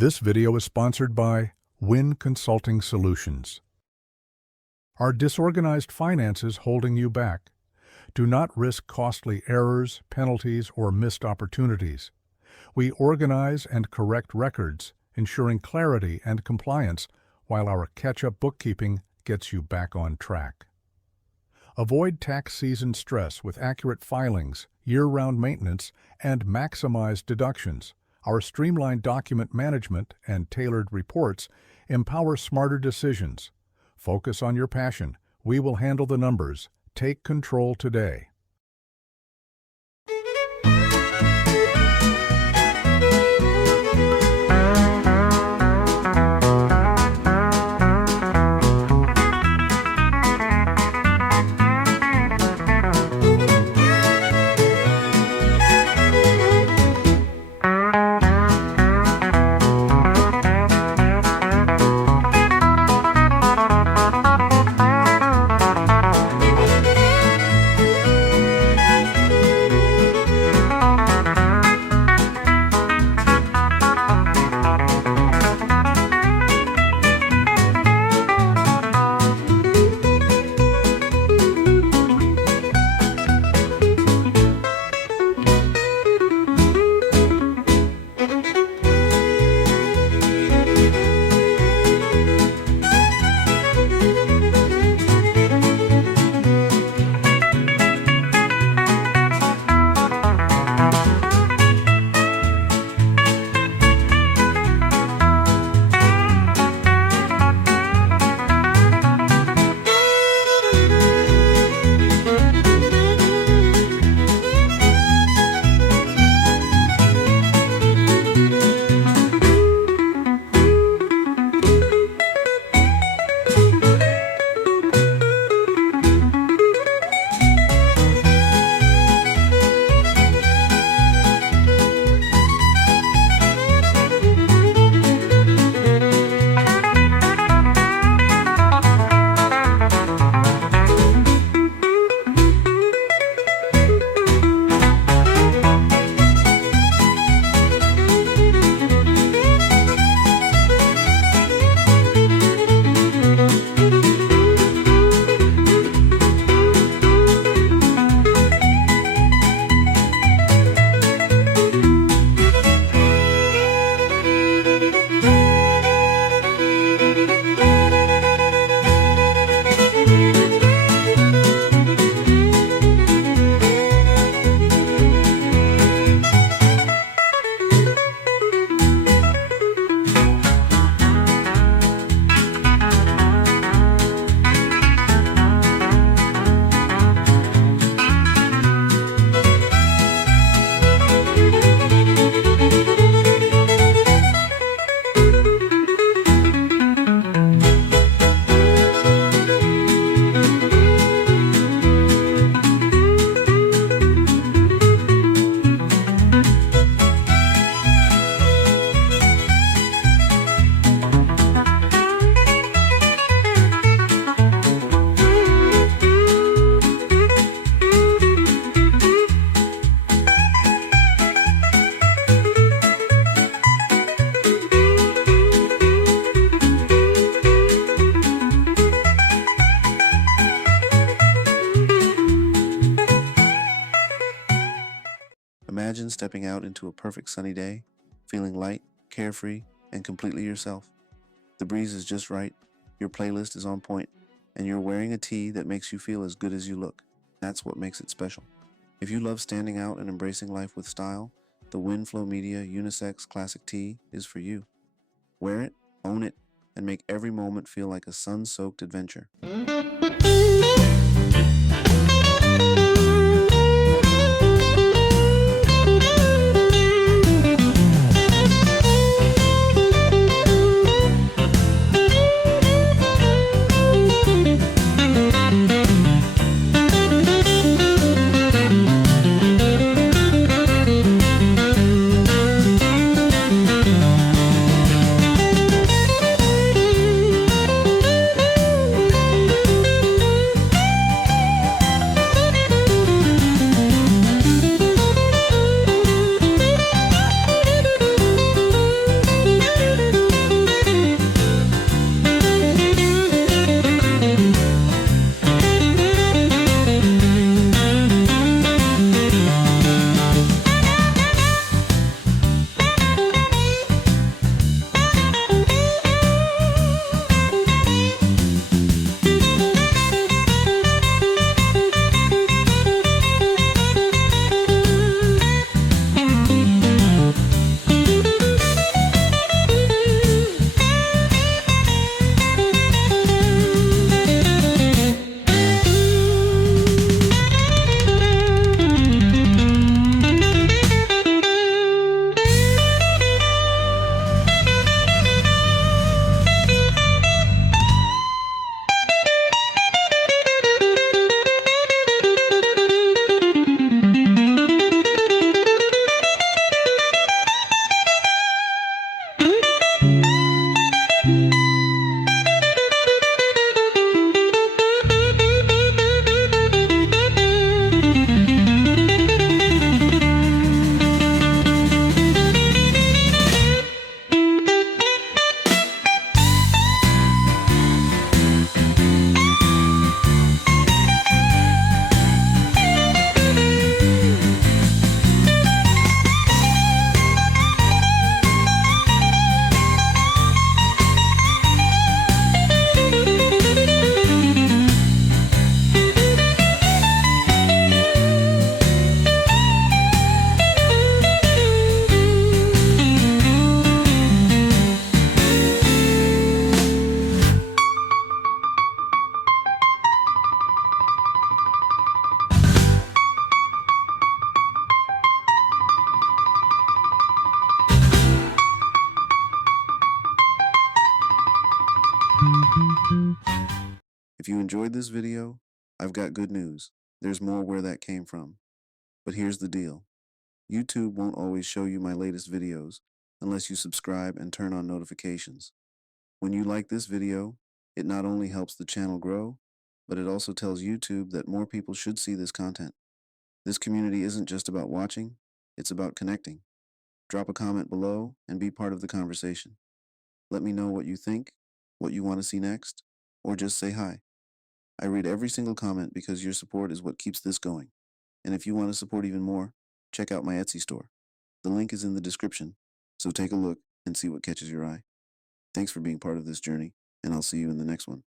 This video is sponsored by Win Consulting Solutions. Are disorganized finances holding you back? Do not risk costly errors, penalties, or missed opportunities. We organize and correct records, ensuring clarity and compliance, while our catch-up bookkeeping gets you back on track. Avoid tax season stress with accurate filings, year-round maintenance, and maximized deductions. Our streamlined document management and tailored reports empower smarter decisions. Focus on your passion. We will handle the numbers. Take control today. Imagine stepping out into a perfect sunny day, feeling light, carefree, and completely yourself. The breeze is just right, your playlist is on point, and you're wearing a tee that makes you feel as good as you look. That's what makes it special. If you love standing out and embracing life with style, the Windflow Media Unisex Classic Tee is for you. Wear it, own it, and make every moment feel like a sun-soaked adventure. you enjoyed this video, I've got good news. There's more where that came from. But here's the deal. YouTube won't always show you my latest videos unless you subscribe and turn on notifications. When you like this video, it not only helps the channel grow, but it also tells YouTube that more people should see this content. This community isn't just about watching, it's about connecting. Drop a comment below and be part of the conversation. Let me know what you think, what you want to see next, or just say hi. I read every single comment because your support is what keeps this going. And if you want to support even more, check out my Etsy store. The link is in the description, so take a look and see what catches your eye. Thanks for being part of this journey, and I'll see you in the next one.